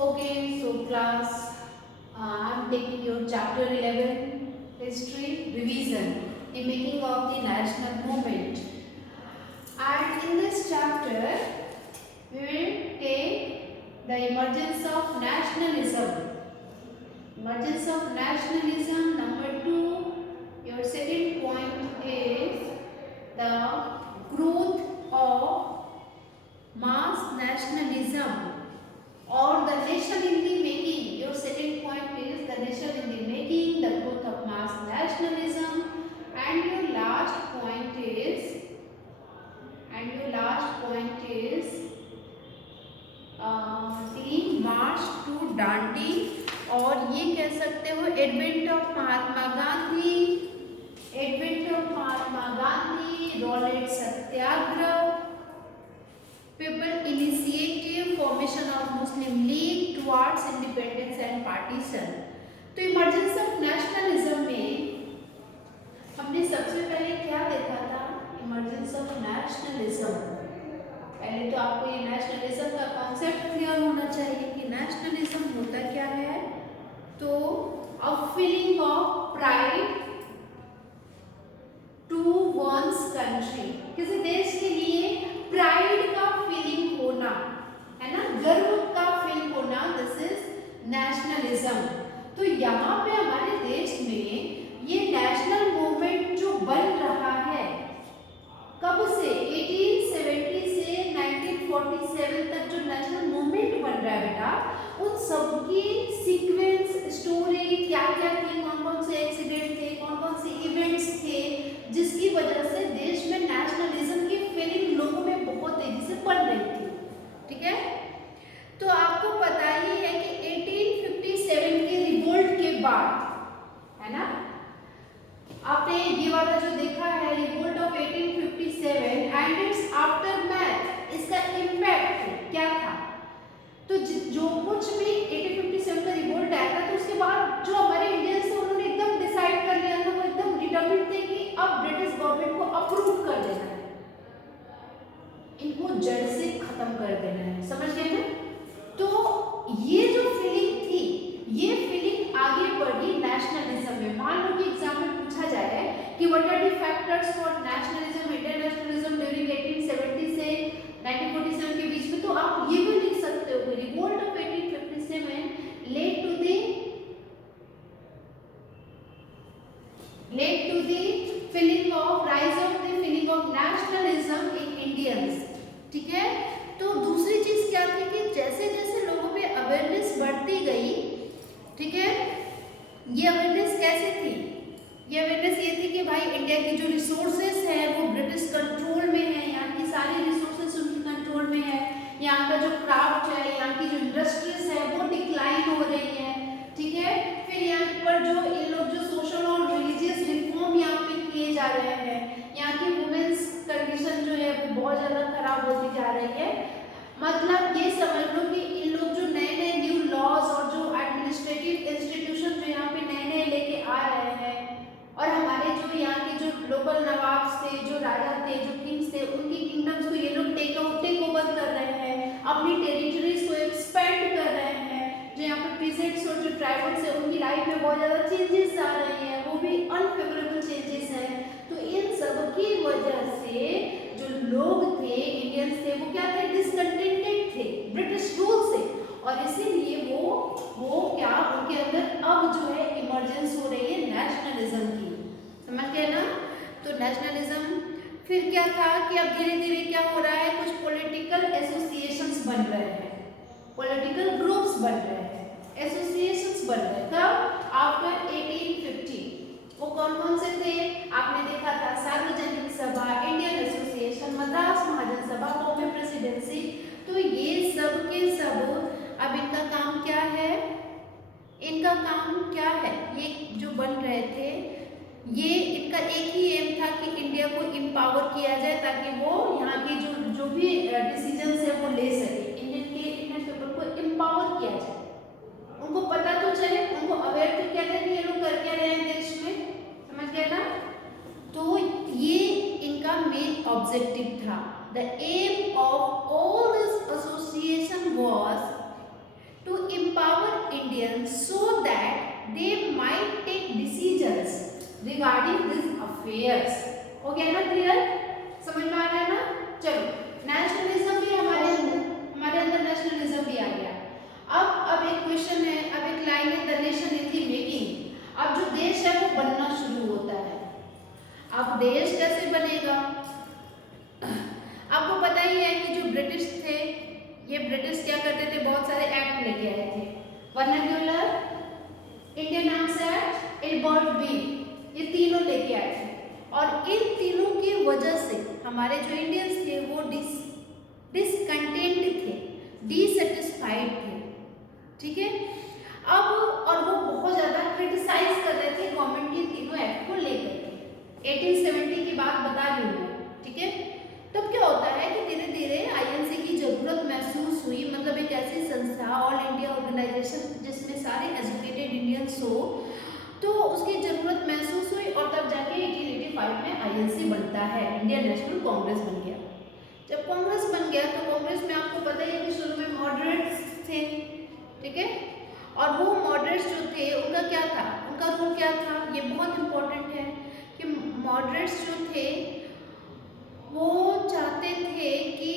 Okay, so class, I'm taking your chapter 11 history revision, the making of the national movement. And in this chapter, we will take the emergence of nationalism. Emergence of nationalism, number 2. Your second point is the growth of mass nationalism or the nation in the making. Your second point is the nation in the making, the growth of mass nationalism, and your last point is the march to डांडी, और ये कह सकते हो advent of Mahatma Gandhi, Rowlatt Satyagraha, people initiative, formation of Muslim league towards independence and partition. तो emergence of nationalism में हमने सबसे पहले क्या देखा था? इमरजेंस ऑफ नेशनलिज्म, पहले तो आपको ये नेशनलिज्म का कॉन्सेप्ट क्लियर होना चाहिए कि नेशनलिज्म होता क्या है। तो a feeling of pride to one's country, किसी देश के लिए प्राइड का फीलिंग होना, है ना, गर्व का फील होना, दिस इज नेशनलिज्म। तो यहाँ पे हमारे देश में ये नेशनल मूवमेंट जो बन रहा है, कब से? 1870 से 1947 तक जो नेशनल मूवमेंट बन रहा है बेटा, उन सबकी सीक्वेंस स्टोरी क्या क्या थी, कौन कौन से एक्सीडेंट थे, कौन कौन से इवेंट्स थे जिसकी वजह से देश में नेशनलिज्म की फीलिंग लोगों में बहुत तेजी से बढ़ रही थी। ठीक है, तो आपको पता ही है कि 1857 के रिवोल्ट के बाद, है ना, आपने ये वाला जो देखा है revolt of 1857 and it's aftermath, इसका इम्पैक्ट क्या था? तो जो कुछ भी 1857 का रिवोल्ट आया था, तो उसके बाद जो हमारे इंडियंस थे उन्होंने एकदम डिसाइड कर लिया था, वो एकदम डिटरमिन्ड थे कि अब ब्रिटिश गवर्नमेंट को अप्रूव कर देना है, इनको जड़ से खत्म कर देना है। समझ गए ना? तो ये जो फीलिंग थी, ये फीलिंग आगे बढ़ी नेशनलिज्म में। मान लो कि एग्जाम में पूछा जाए कि what are the factors for nationalism, Indian nationalism during 1870 से 1947 के बीच में, तो आप ये भी लिख सकते हो कि revolt of 1857 led to the feeling of rise of the feeling of nationalism in Indians। ठीक है, तो दूसरी चीज क्या थी कि जैसे जैसे लोगों में अवेयरनेस बढ़ती गई, ठीक है, ये अवेयरनेस कैसे थी? ये अवेयरनेस ये थी कि भाई इंडिया की जो रिसोर्सेस है वो ब्रिटिश कंट्रोल में है, यहाँ की सारी रिसोर्सेस उनकी कंट्रोल में है, यहाँ का जो क्राफ्ट है, यहाँ की जो इंडस्ट्रीज है वो डिक्लाइन हो रही है। ठीक है, फिर यहाँ पर जो इन लोग जो सोशल और रिलीजियस रिफॉर्म यहाँ पे किए जा रहे हैं, यहाँ की वुमेन्स कंडीशन जो है वो बहुत ज़्यादा खराब होती जा रही है। मतलब ये समझ लो कि इन लोग जो नए नए न्यू लॉज और जो एडमिनिस्ट्रेटिव इंस्टीट्यूशन जो यहाँ पे नए नए लेके आ रहे हैं, और हमारे जो यहाँ के जो लोकल नवाब थे, जो राजा थे, जो किंग्स थे, उनकी किंगडम्स को ये लोग टेक ओवर कर रहे हैं, अपनी टेरिटरीज को एक्सपेंड कर रहे हैं, जो यहाँ पे पीजेंट्स और जो ट्राइबल्स है उनकी लाइफ में बहुत ज़्यादा चेंजेस आ रहे हैं, वो भी अनफेवरेबल चेंजेस हैं। तो इन सब की वजह से जो लोग थे, इंडियंस थे, वो क्या थे? डिसकंटेंटेड थे ब्रिटिश रूल से, और इसीलिए वो क्या, उनके अंदर अब जो है इमरजेंस हो रही है नेशनलिज्म की। समझ गए ना? तो नेशनलिज्म फिर क्या था कि अब धीरे धीरे क्या हो रहा है, कुछ पॉलिटिकल एसोसिएशंस बन रहे हैं, पॉलिटिकल ग्रुप्स बन रहे हैं, एसोसिएशंस बन रहे हैं। कब? आफ्टर 1850। वो कौन कौन से थे? आपने देखा था सार्वजनिक सभा, इंडियन एसोसिएशन, मद्रास महाजन सभा, बॉम्बे प्रेसिडेंसी। तो ये सब के सब अब इनका काम क्या है? इनका काम क्या है? ये जो बन रहे थे, ये इनका एक ही एम था कि इंडिया को एम्पावर किया जाए ताकि वो यहाँ के जो भी डिसीजंस है वो ले सके, इंडियन पीपल को एम्पावर किया जाए, उनको पता तो चले, उनको अवेयर तो क्या था कि ये लोग कर क्या रहे हैं देश में। समझ गए ना? तो ये इनका मेन ऑब्जेक्टिव था। The aim of all this association was to affairs. हो गया ना क्लियर, समझ में आ रहा है ना। चलो नेशनलिज्म भी हमारे अंदर नेशनलिज्म भी आ गया। अब एक क्वेश्चन है, अब एक लाइन है, the nation in the making. अब जो देश है वो बनना शुरू होता है। अब देश कैसे बनेगा, आपको पता ही है कि जो ब्रिटिश थे, ये ब्रिटिश क्या करते थे, बहुत सारे एक्ट लेके आए थे। Vernacular, Indian arms act, Albert bill, ये तीनों लेके आए थे। और इन तीनों की वजह से हमारे जो इंडियंस थे वो डिसकंटेंट थे, डिससेटिस्फाइड थे, ठीक है। अब और वो बहुत ज़्यादा क्रिटिसाइज कर रहे थे गवर्नमेंट के तीनों एक्ट को लेकर के। 1870 की बात बता रही हूँ मैं, ठीक है। तब क्या होता है कि धीरे धीरे आईएनसी की जरूरत महसूस हुई, मतलब एक ऐसी संस्था, ऑल इंडिया ऑर्गेनाइजेशन, जिसमें सारे एजुकेटेड इंडियंस हो, तो उसकी जरूरत महसूस हुई। और तब जाके 1885 में आईएनसी बनता है, इंडियन नेशनल कांग्रेस बन गया। जब कांग्रेस बन गया तो कांग्रेस में आपको पता ही है कि शुरू में मॉडरेट्स थे, ठीक है। और वो मॉडरेट्स जो थे उनका क्या था, उनका रूल क्या था, ये बहुत इंपॉर्टेंट है कि मॉडरेट्स जो थे वो चाहते थे कि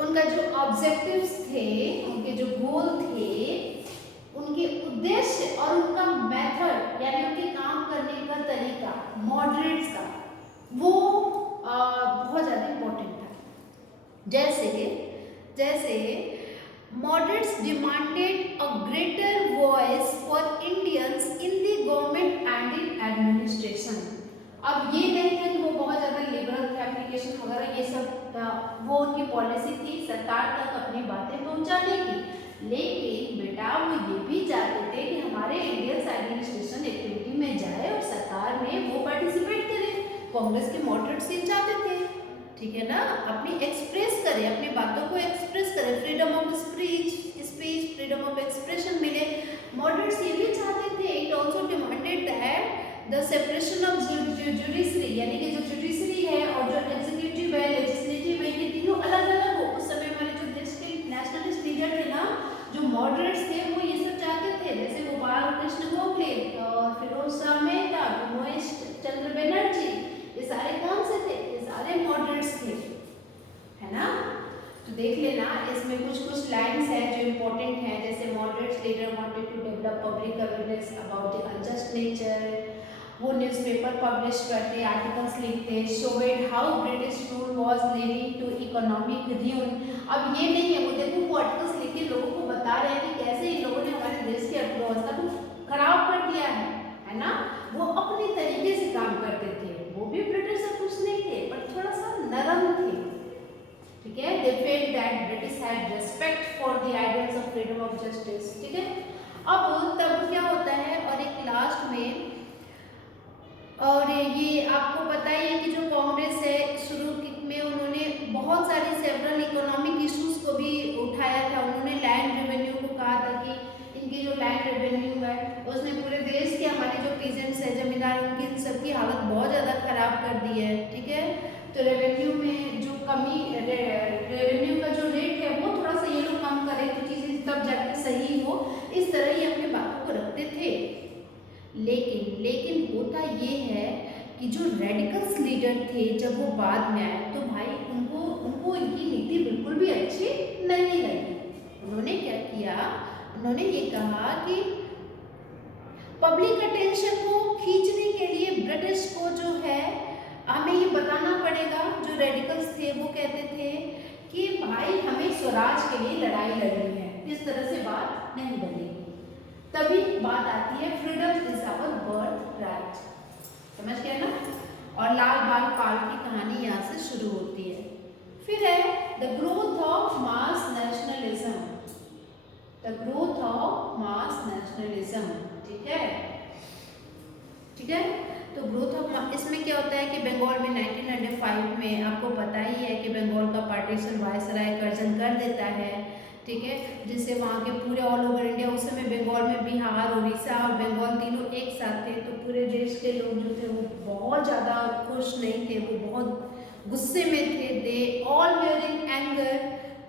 उनका जो ऑब्जेक्टिव्स थे, उनके जो गोल थे, उनके उद्देश्य और उनका मेथड, यानी उनके काम करने का तरीका मॉडरेट्स का, वो बहुत ज़्यादा इम्पोर्टेंट था। जैसे moderates demanded a greater voice for Indians in the government and in administration। अब ये नहीं था कि वो बहुत ज़्यादा लिबरल थे, एप्लीकेशन वगैरह ये सब, वो उनकी पॉलिसी थी सरकार तक अपनी बातें पहुंचाने की। लेकिन बेटा वो ये भी चाहते थे कि हमारे इंडियंस एडमिनिस्ट्रेशन एक्टिविटी में जाए और सरकार में वो पार्टिसिपेट करे। कांग्रेस के मॉडरेट्स ये चाहते थे, ठीक है ना, अपनी एक्सप्रेस करें, अपनी बातों को एक्सप्रेस करें, freedom of speech, freedom of expression मिले। मॉडरेट्स ये भी चाहते थे, it also demanded that the separation of judiciary, यानी कि जो जुडिशरी है और जो एग्जीक्यूटिव है, लेजिस्लेटिव है, ये तीनों अलग अलग हो। उस समय हमारे जो देश के नेशनलिस्ट लीडर थे ना, जो मॉडरेट्स थे, वो ये सब चाहते थे, जैसे गोपाल कृष्ण गोखले और फिरोज शाह मेहता, महेश चंद्र बनर्जी, ये सारे कौन से थे, ये सारे मॉडरेट्स थे, है ना। तो देख लेना, इसमें कुछ लाइंस हैं जो इम्पोर्टेंट हैं, जैसे moderates leader wanted to develop public awareness about the unjust nature. वो न्यूज़पेपर पब्लिश करते, आर्टिकल्स लिखते, showed how British rule was leading to economic ruin. अब ये नहीं है, वो देखो वो आर्टिकल्स लिख के लोगों को बता रहे हैं कि कैसे इन लोगों ने हमारे देश की अर्थव्यवस्था को खराब कर दिया है ना। वो अपने तरीके से काम करते थे, वो भी ब्रिटिश से कुछ नहीं थे, पर थोड़ा सा नरम थे, ठीक है। They felt that British had respect for the ideals of freedom of justice, ठीक है। अब तब क्या होता है, और एक लास्ट में, और ये आपको पता ही है कि जो कांग्रेस है शुरू में उन्होंने बहुत सारी सेवरल इकोनॉमिक इश्यूज को भी उठाया था। उन्होंने लैंड रेवेन्यू को कहा था कि इनकी जो लैंड रेवेन्यू है उसने पूरे देश के हमारे जो पीजेंट्स है, जमींदार, उनकी सबकी हालत बहुत ज़्यादा खराब कर दी है, ठीक है। तो रेवेन्यू में जो कमी, रेवेन्यू का जो रेट है वो थोड़ा सा ये लोग कम करें तो चीज़ें तब जाके सही हो, इस तरह ही अपनी बातों को रखते थे। लेकिन होता ये है कि जो रेडिकल्स लीडर थे जब वो बाद में आए तो भाई उनको इनकी नीति बिल्कुल भी अच्छी नहीं लगी। उन्होंने क्या किया, उन्होंने ये कहा कि पब्लिक अटेंशन को खींचने के लिए ब्रिटिश को जो है हमें ये बताना पड़ेगा। जो रेडिकल्स थे वो कहते थे कि भाई हमें स्वराज के लिए लड़ाई लड़नी है, इस तरह से बात नहीं बनेगी। तभी बात आती है freedom is our birthright, समझ गए ना। और लाल बाल पाल की कहानी यहाँ से शुरू होती है। फिर है the growth of mass nationalism, the growth of mass nationalism, ठीक है, ठीक है। तो ग्रोथ ऑफ, इसमें क्या होता है कि बंगाल में 1995 में आपको पता ही है कि बंगाल का पार्टीशन वायसराय कर्जन कर देता है, ठीक है, जिससे वहाँ के पूरे ऑल ओवर इंडिया, उस समय बंगाल में बिहार, उड़ीसा और बंगाल तीनों एक साथ थे। तो पूरे देश के लोग जो थे वो बहुत ज़्यादा खुश नहीं थे, वो बहुत गुस्से में थे, they all were in anger.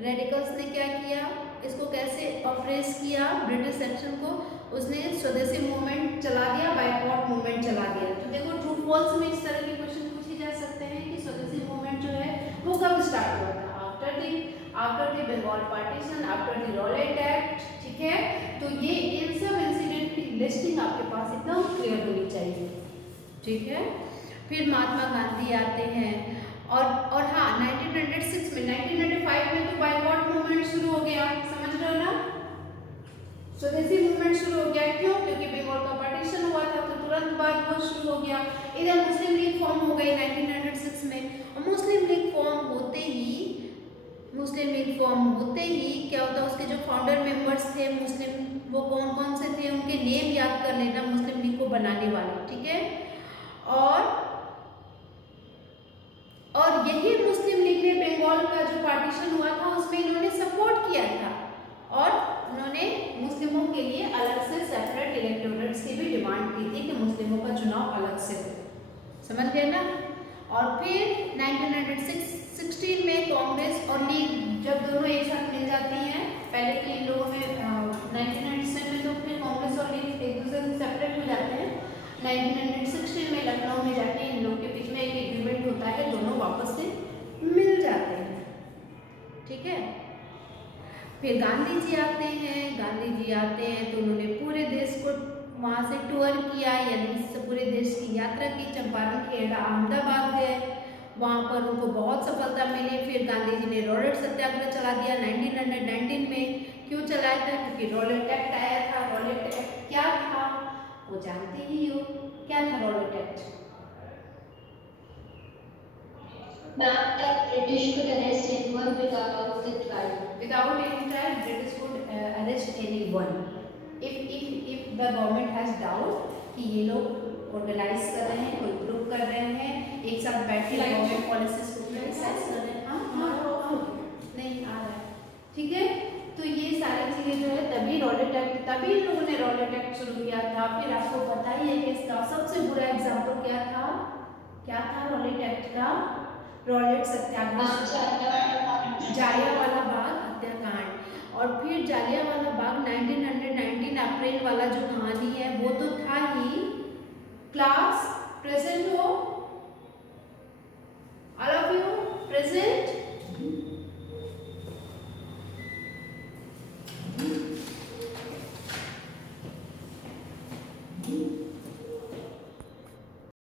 Radicals ने क्या किया, इसको कैसे ऑपरेस किया ब्रिटिश एक्शन को, उसने स्वदेशी मूवमेंट चला दिया, बायकॉट मूवमेंट चला दिया। तो देखो ट्रू फॉल्स में इस तरह के क्वेश्चन पूछे जा सकते हैं कि स्वदेशी मूवमेंट जो है वो कब स्टार्ट हुआ था, after the Bengal partition, after the Rowlatt Act, ठीक है। तो ये इन सब इंसिडेंट की लिस्टिंग आपके पास एकदम क्लियर होनी चाहिए, ठीक है। फिर महात्मा गांधी आते हैं और हाँ 1906 में, 1995 में तो बायकॉट मूवमेंट शुरू हो गया, समझ रहे हो ना, स्वदेशी मूवमेंट शुरू हो गया। क्यों? क्योंकि बंगाल का पार्टीशन हुआ था, तो तुरंत बाद वो शुरू हो गया। इधर मुस्लिम लीग फॉर्म हो गई 1906 में, और मुस्लिम लीग फॉर्म होते ही क्या होता है, उसके जो फाउंडर मेंबर्स थे मुस्लिम, वो कौन कौन से थे, उनके नेम याद कर लेना मुस्लिम लीग को बनाने वाले, ठीक है। और यही मुस्लिम लीग ने बंगाल का जो पार्टीशन हुआ था उसमें इन्होंने सपोर्ट किया था, और उन्होंने मुस्लिमों के लिए अलग से सेपरेट इलेक्टोरेट्स की भी डिमांड की थी कि मुस्लिमों का चुनाव अलग से हो, समझ गए ना। और फिर 1916 में कांग्रेस और लीग जब दोनों एक साथ मिल जाती हैं, पहले तो इन लोगों में 1997 में तो फिर कांग्रेस और लीग एक दूसरे से सेपरेट हो जाते हैं। 1916 में लखनऊ में जाके इन लोगों के बीच में एक एग्रीमेंट होता है, दोनों वापस से मिल जाते हैं, ठीक है। फिर गांधी जी आते हैं तो उन्होंने पूरे देश को वहाँ से टूर किया, यानी पूरे देश की यात्रा की, चंपारण, खेड़ा, अहमदाबाद गए, वहाँ पर उनको बहुत सफलता मिली। फिर गांधी जी ने रॉलेट सत्याग्रह चला दिया 1919 में। क्यों चलाया था? क्योंकि रॉलेट एक्ट आया था। रॉलेट एक्ट क्या था वो जानते ही हो, क्या था Rowlatt act? British could arrest anyone without the trial. Without any trial, British could arrest anyone. If the government has doubt कि ये लोग ऑर्गेनाइज कर रहे हैं, कोई ग्रुप कर रहे हैं, एक साथ बैठ के गवर्नमेंट पॉलिसीज को क्रिटिसाइज कर रहे हैं, नहीं आ रहा है, ठीक है। तो ये सारी चीजें जो है तभी रॉलेट एक्ट, तभी इन लोगों ने रॉलेट एक्ट शुरू किया था। फिर आपको पता ही है कि इसका सबसे बुरा एग्जाम्पल क्या था रॉलेट एक्ट का? रॉलेट सत्याग्रह, जालियांवाला बाग हत्याकांड। और फिर जालियांवाला बाग 1919 अप्रैल वाला जो कहानी है वो तो था ही, क्लास प्रेजेंट हो